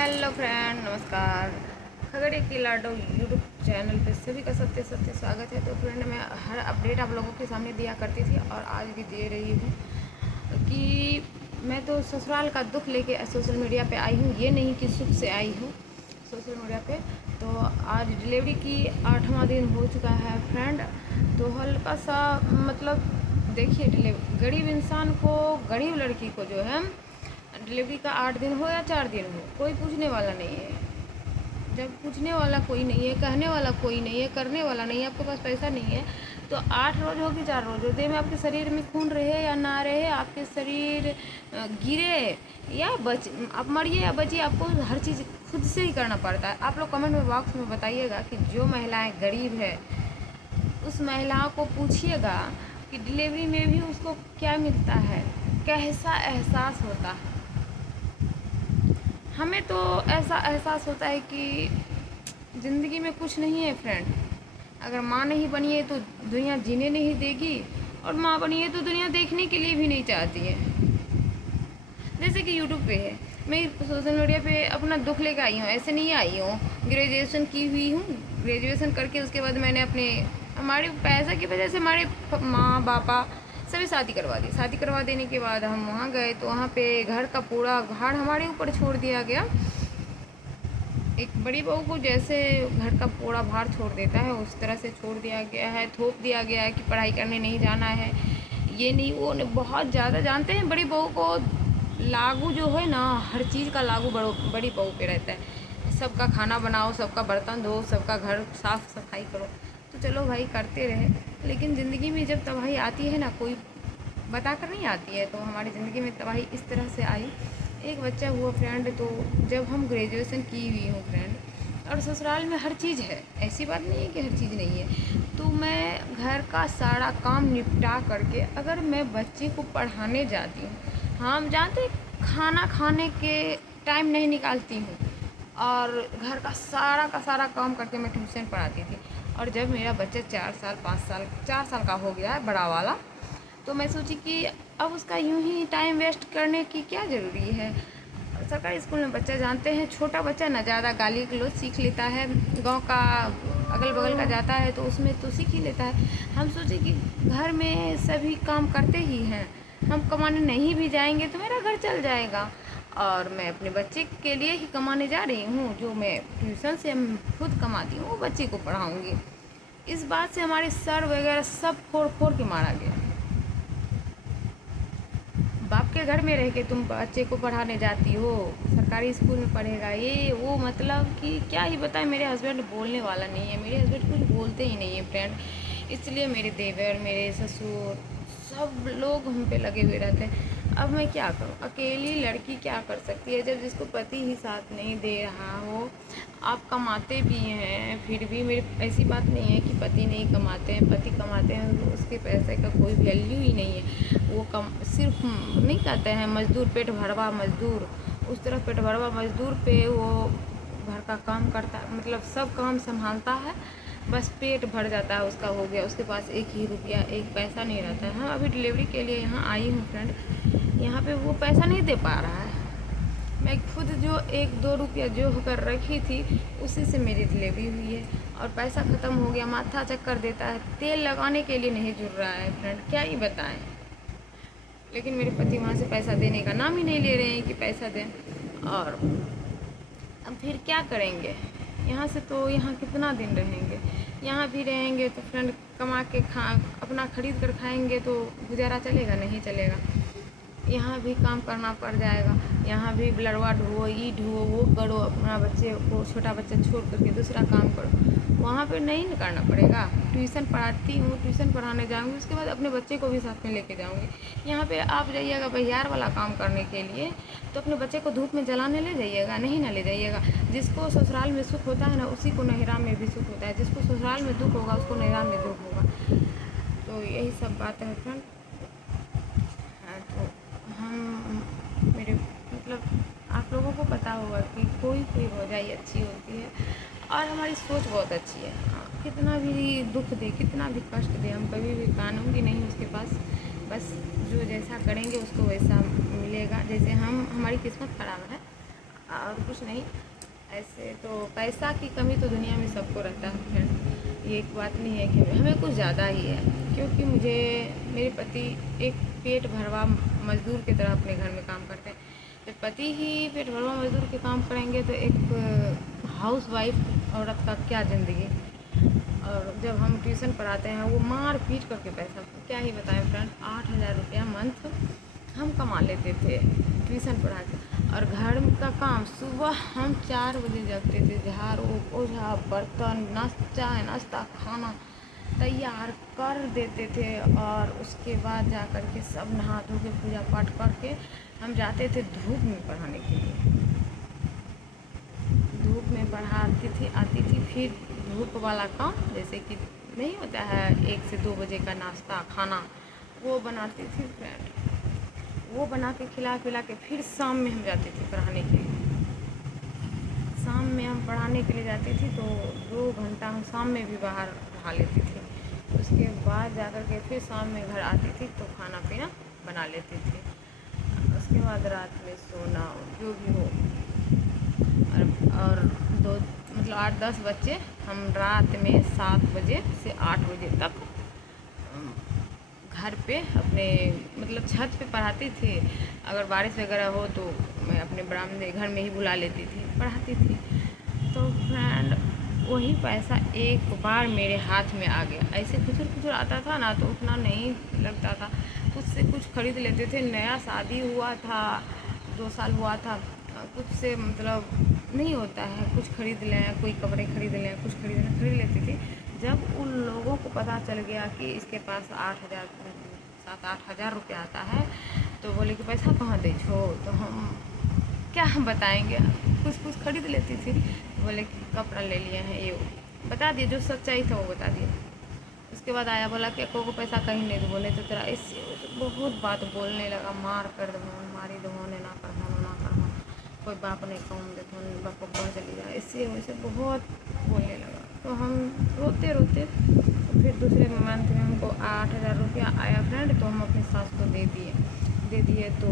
Hello friend, नमस्कार। खगड़िया की लाडो YouTube channel पे सभी का सत्य सत्य स्वागत है। तो फ्रेंड, मैं हर अपडेट आप लोगों के सामने दिया करती थी और आज भी दे रही हूँ कि मैं तो ससुराल का दुख लेके सोशल मीडिया पे आई हूँ। ये नहीं कि सुख से आई हूँ सोशल मीडिया पे। तो आज डिलीवरी की 8वां दिन हो चुका है फ्रेंड। तो हल्का सा मतलब देखिए, गरीब इंसान को, गरीब लड़की को जो है डिलीवरी का 8 दिन हो या 4 दिन हो, कोई पूछने वाला नहीं है। जब पूछने वाला कोई नहीं है, कहने वाला कोई नहीं है, करने वाला नहीं है, आपके पास पैसा नहीं है, तो 8 रोज़ हो कि 4 रोज़ हो, देह में आपके शरीर में खून रहे या ना रहे, आपके शरीर गिरे या आप मरिए या बचिए, आपको हर चीज़ खुद से ही करना पड़ता है। आप लोग कमेंट में बॉक्स में बताइएगा कि जो महिलाएं गरीब है उस महिलाओं को पूछिएगा कि डिलीवरी में भी उसको क्या मिलता है, कैसा एहसास होता है। हमें तो ऐसा एहसास होता है कि ज़िंदगी में कुछ नहीं है फ्रेंड। अगर माँ नहीं बनी है तो दुनिया जीने नहीं देगी, और माँ बनी है तो दुनिया देखने के लिए भी नहीं चाहती है। जैसे कि यूट्यूब पे है, मैं सोशल मीडिया पे अपना दुख लेकर आई हूँ, ऐसे नहीं आई हूँ। ग्रेजुएशन की हुई हूँ, ग्रेजुएशन करके उसके बाद मैंने अपने हमारे पैसा की वजह से हमारे माँ पापा सभी शादी करवा दी। शादी करवा देने के बाद हम वहाँ गए तो वहाँ पे घर का पूरा भार हमारे ऊपर छोड़ दिया गया। एक बड़ी बहू को जैसे घर का पूरा भार छोड़ देता है उस तरह से छोड़ दिया गया है, थोप दिया गया है कि पढ़ाई करने नहीं जाना है, ये नहीं वो नहीं। बहुत ज़्यादा जानते हैं, बड़ी बहू को लागू जो है ना, हर चीज़ का लागू बड़ी बहू पे रहता है। सबका खाना बनाओ, सबका बर्तन धो, सबका घर साफ सफाई करो। तो चलो भाई करते रहे, लेकिन ज़िंदगी में जब तबाही आती है ना, कोई बता कर नहीं आती है। तो हमारी ज़िंदगी में तबाही इस तरह से आई। एक बच्चा हुआ फ्रेंड। तो जब हम ग्रेजुएशन की हुई हूँ फ्रेंड, और ससुराल में हर चीज़ है, ऐसी बात नहीं है कि हर चीज़ नहीं है, तो मैं घर का सारा काम निपटा करके अगर मैं बच्चे को पढ़ाने जाती हूँ, हम जानते खाना खाने के टाइम नहीं निकालती हूँ, और घर का सारा काम करके मैं ट्यूशन पढ़ाती थी। और जब मेरा बच्चा 4 साल का हो गया है, बड़ा वाला, तो मैं सोची कि अब उसका यूं ही टाइम वेस्ट करने की क्या ज़रूरी है। सरकारी स्कूल में बच्चा जानते हैं, छोटा बच्चा ना ज़्यादा गाली गलौज सीख लेता है, गांव का अगल बगल का जाता है तो उसमें तो सीख ही लेता है। हम सोचे कि घर में सभी काम करते ही हैं, हम कमाने नहीं भी जाएंगे तो मेरा घर चल जाएगा, और मैं अपने बच्चे के लिए ही कमाने जा रही हूँ। जो मैं ट्यूशन से खुद कमाती हूँ वो बच्चे को पढ़ाऊँगी। इस बात से हमारे सर वगैरह सब फोड़ फोड़ के मारा गया। बाप के घर में रह के तुम बच्चे को पढ़ाने जाती हो, सरकारी स्कूल में पढ़ेगा, ये वो, मतलब कि क्या ही बताएं। मेरे हस्बैंड बोलने वाला नहीं है, मेरे हस्बैंड कुछ बोलते ही नहीं है फ्रेंड। इसलिए मेरे देवर, मेरे ससुर, सब लोग हम पे लगे हुए रहते हैं। अब मैं क्या करूं, अकेली लड़की क्या कर सकती है जब जिसको पति ही साथ नहीं दे रहा हो। आप कमाते भी हैं, फिर भी मेरी ऐसी बात नहीं है कि पति नहीं कमाते हैं, पति कमाते हैं, तो उसके पैसे का कोई वैल्यू ही नहीं है। वो कम सिर्फ नहीं कहते हैं मजदूर, पेट भरवा मजदूर, उस तरह पेट भरवा मजदूर पे वो घर का काम करता, मतलब सब काम संभालता है, बस पेट भर जाता है उसका, हो गया। उसके पास एक ही रुपया, एक पैसा नहीं रहता है। हाँ, अभी डिलीवरी के लिए यहाँ आई हूँ फ्रेंड, यहाँ पे वो पैसा नहीं दे पा रहा है। मैं खुद जो 1-2 रुपया जो कर रखी थी उसी से मेरी डिलीवरी हुई है, और पैसा ख़त्म हो गया। माथा चक्कर देता है, तेल लगाने के लिए नहीं जुड़ रहा है फ्रेंड, क्या ही बताएं। लेकिन मेरे पति वहाँ से पैसा देने का नाम ही नहीं ले रहे हैं कि पैसा दें। और अब फिर क्या करेंगे, यहाँ से तो यहाँ कितना दिन रहेंगे। यहाँ भी रहेंगे तो फ्रेंड कमा के अपना ख़रीद कर खाएंगे तो गुजारा चलेगा, नहीं चलेगा। यहाँ भी काम करना पड़ जाएगा, यहाँ भी ब्लडवा ढो, ये ढो, वो करो, अपना बच्चे को, छोटा बच्चा छोड़ करके दूसरा काम करो। वहाँ पे नहीं न करना पड़ेगा। ट्यूशन पढ़ाती हूँ, ट्यूशन पढ़ाने जाऊँगी, उसके बाद अपने बच्चे को भी साथ में लेके जाऊँगी। यहाँ पे आप जाइएगा बहियार वाला काम करने के लिए तो अपने बच्चे को धूप में जलाने ले जाइएगा, नहीं ना ले जाइएगा। जिसको ससुराल में सुख होता है ना, उसी को नहिरा में भी सुख होता है। जिसको ससुराल में दुख होगा उसको नहिरा में दुख होगा। तो यही सब बात है फ्रेंड। हाँ, तो हम मेरे मतलब आप लोगों को पता होगा कि कोई भौजाई अच्छी होती है, और हमारी सोच बहुत अच्छी है। कितना भी दुख दे, कितना भी कष्ट दे, हम कभी भी कानूंगी नहीं उसके पास। बस जो जैसा करेंगे उसको वैसा मिलेगा। जैसे हमारी किस्मत ख़राब है, और कुछ नहीं। ऐसे तो पैसा की कमी तो दुनिया में सबको रहता है फ्रेंड, ये एक बात नहीं है कि हमें कुछ ज़्यादा ही है, क्योंकि मुझे मेरे पति एक पेट भरवा मज़दूर की तरह अपने घर में काम करते हैं। जब पति ही पेट भरवा मज़दूर के काम करेंगे तो एक हाउस वाइफ औरत का क्या ज़िंदगी। और जब हम ट्यूशन पढ़ाते हैं वो मार पीट करके पैसा, क्या ही बताएं फ्रेंड, 8,000 रुपया मंथ हम कमा लेते थे ट्यूशन पढ़ा के। और घर का काम सुबह हम 4 बजे जगते थे, झाड़ू पोछा बर्तन नाश्ता खाना तैयार कर देते थे, और उसके बाद जा कर के सब नहा धो के पूजा पाठ करके हम जाते थे धूप में पढ़ाने के लिए। धूप में पढ़ाती थी, आती थी, फिर धूप वाला काम जैसे कि नहीं होता है 1 से 2 बजे का नाश्ता खाना, वो बनाती थी फ्रेंड। वो बना के खिला पिला के फिर शाम में हम जाते थे पढ़ाने के लिए। शाम में हम पढ़ाने के लिए जाती थी तो 2 घंटा हम शाम में भी बाहर पढ़ा लेती थी। उसके बाद जाकर के फिर शाम में घर आती थी तो खाना पीना बना लेती थी। उसके बाद रात में सोना जो भी हो। और 2 मतलब 8-10 बच्चे हम रात में 7 बजे से 8 बजे तक घर पे अपने मतलब छत पे पढ़ाती थी। अगर बारिश वगैरह हो तो मैं अपने बरामदे घर में ही बुला लेती थी, पढ़ाती थी। तो फ्रेंड वही पैसा एक बार मेरे हाथ में आ गया। ऐसे खुचर आता था ना तो उतना नहीं लगता था, कुछ से कुछ खरीद लेते थे। नया शादी हुआ था, 2 साल हुआ था, कुछ से मतलब नहीं होता है, कुछ खरीद लें, कोई कपड़े खरीद लें, कुछ खरीद लेती थी। जब उन लोगों को पता चल गया कि इसके पास 7-8 हज़ार रुपया आता है तो बोले कि पैसा कहाँ दे छो, तो हम क्या हम बताएंगे, कुछ खरीद लेती थी। बोले कि कपड़ा ले लिए हैं, ये बता दिए, जो सच्चाई था वो बता दिए। उसके बाद आया बोला कि को पैसा कहीं नहीं, तो बोले तो तेरा इससे बहुत बात बोलने लगा, मार कर दो मारी दो ना कर कोई बाप नहीं कहूँ देखो बाप को कौन चली जाए, इससे वैसे बहुत बोलने लगा। तो हम रोते रोते तो फिर दूसरे मंथ में हमको 8,000 रुपया आया फ्रेंड, तो हम अपनी सास को दे दिए। तो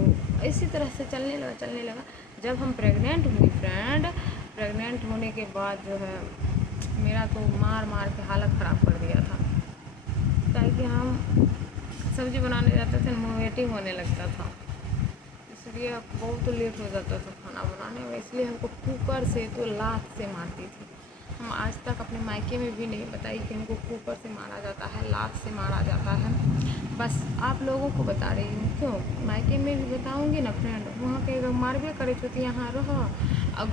इसी तरह से चलने लगा। जब हम प्रेग्नेंट हुई फ्रेंड, प्रेग्नेंट होने के बाद जो है मेरा तो मार के हालत ख़राब कर दिया था, ताकि हम सब्ज़ी बनाने जाते थे वेटिंग होने लगता था, इसलिए बहुत लेट हो जाता था खाना बनाने में। इसलिए हमको कुकर से तो लात से मारती थी। हम आज तक अपने मायके में भी नहीं बताई कि हमको कुकर से मारा जाता है, लात से मारा जाता है। बस आप लोगों को बता रही हूँ, क्यों मायके में भी बताऊँगी ना फ्रेंड, वहाँ के अगर मारबे करे तो यहाँ रह और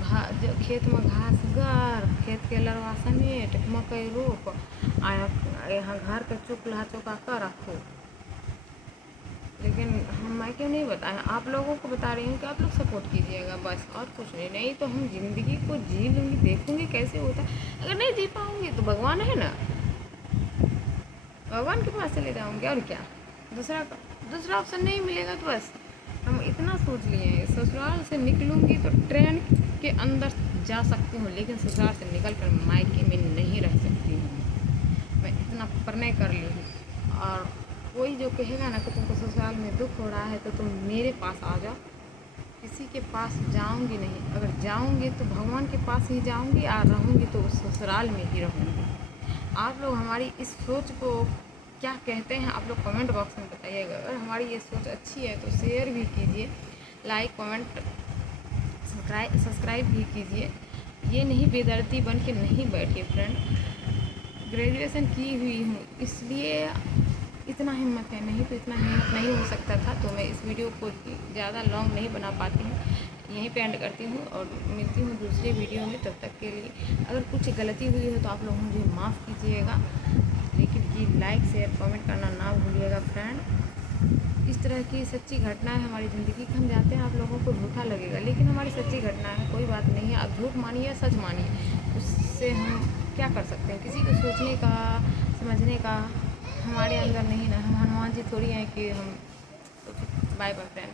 खेत में घास गर, खेत के लरवा समेट, मकई रोप, आया यहाँ घर के चूल्हा चौका कर रखो। लेकिन हम मायके नहीं बताएं, आप लोगों को बता रही हूँ कि आप लोग सपोर्ट कीजिएगा बस, और कुछ नहीं तो हम ज़िंदगी को जी लूँगी, देखूँगी कैसे होता है। अगर नहीं जी पाऊँगी तो भगवान है ना, भगवान के पास चले जाऊँगी, और क्या दूसरा ऑप्शन नहीं मिलेगा। तो बस हम इतना सोच लिए हैं, ससुराल से निकलूँगी तो ट्रेन के अंदर जा सकती हूँ, लेकिन ससुराल से निकल कर मायके में नहीं रह सकती हूँ। मैं इतना प्रणय कर ली हूँ। और कोई जो कहेगा ना कि तुमको ससुराल में दुख हो रहा है तो तुम मेरे पास आ जाओ, किसी के पास जाऊंगी नहीं। अगर जाऊंगी तो भगवान के पास ही जाऊंगी, और रहूंगी तो उस ससुराल में ही रहूंगी। आप लोग हमारी इस सोच को क्या कहते हैं, आप लोग कमेंट बॉक्स में बताइएगा। अगर हमारी ये सोच अच्छी है तो शेयर भी कीजिए, लाइक कमेंट सब्सक्राइब भी कीजिए। ये नहीं बेदर्दी बन के नहीं बैठिए फ्रेंड, ग्रेजुएशन की हुई हूँ इसलिए इतना हिम्मत है, नहीं तो इतना हिम्मत नहीं हो सकता था। तो मैं इस वीडियो को ज़्यादा लॉन्ग नहीं बना पाती हूँ, यहीं पे एंड करती हूँ और मिलती हूँ दूसरे वीडियो में। तब तक के लिए अगर कुछ गलती हुई हो तो आप लोग मुझे माफ़ कीजिएगा, लेकिन कि लाइक शेयर कमेंट करना ना भूलिएगा फ्रेंड। इस तरह की सच्ची घटनाएं हमारी ज़िंदगी की, हम जानते हैं आप लोगों को धोखा लगेगा, लेकिन हमारी सच्ची घटना है, कोई बात नहीं है। आप झूठ मानिए या सच मानिए, उससे हम क्या कर सकते हैं। किसी को सोचने का समझने का हमारे अंदर नहीं ना, हम हनुमान जी थोड़ी हैं कि हम। Bye bye friend.